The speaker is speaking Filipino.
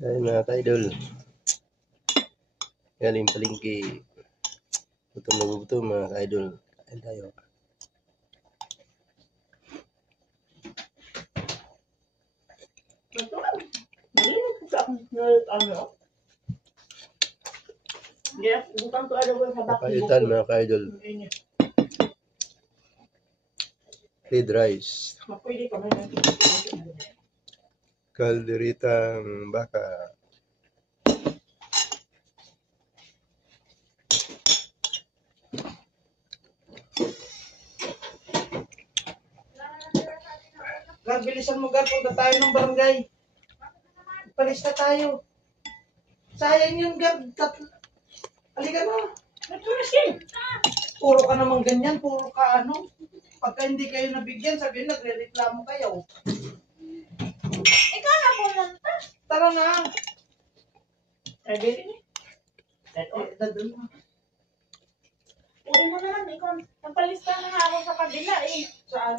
Ayun mga ka-idol. Galing palengke. Gutom na gutom mga ka-idol. Kain tayo. Papaitan mga ka-idol. Fried rice. Kalderitang baka. Gar, bilisan mo Gar, punta tayo ng barangay. Palista tayo. Sayang yun Gar. Halika na. Puro ka naman ganyan, puro ka ano. Pagka hindi kayo nabigyan, sabihin nagre-reklamo kayo. Ikaw na pumunta. Tara na. Ready ni? Dadun na. Uri mo naman, ikaw. Napalista na nga ako sa kabila eh. Saan?